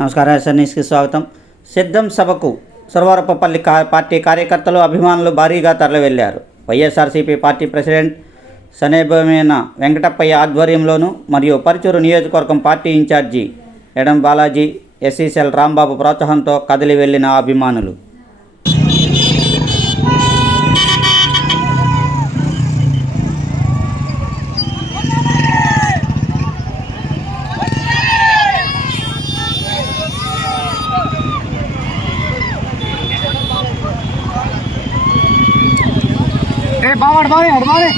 నమస్కారం. ఎస్ఎన్ఎస్కి స్వాగతం. సిద్ధం సభకు సురవరపపల్లి పార్టీ కార్యకర్తలు, అభిమానులు భారీగా తరలివెళ్లారు. వైఎస్ఆర్సీపీ పార్టీ ప్రెసిడెంట్ సనేబోయిన వెంకటప్పయ్య ఆధ్వర్యంలోనూ మరియు పరుచూరు నియోజకవర్గం పార్టీ ఇన్ఛార్జి ఎడం బాలాజీ, ఎస్సీసీఎల్ రాంబాబు ప్రోత్సాహంతో కదిలి వెళ్లిన అభిమానులు బాగా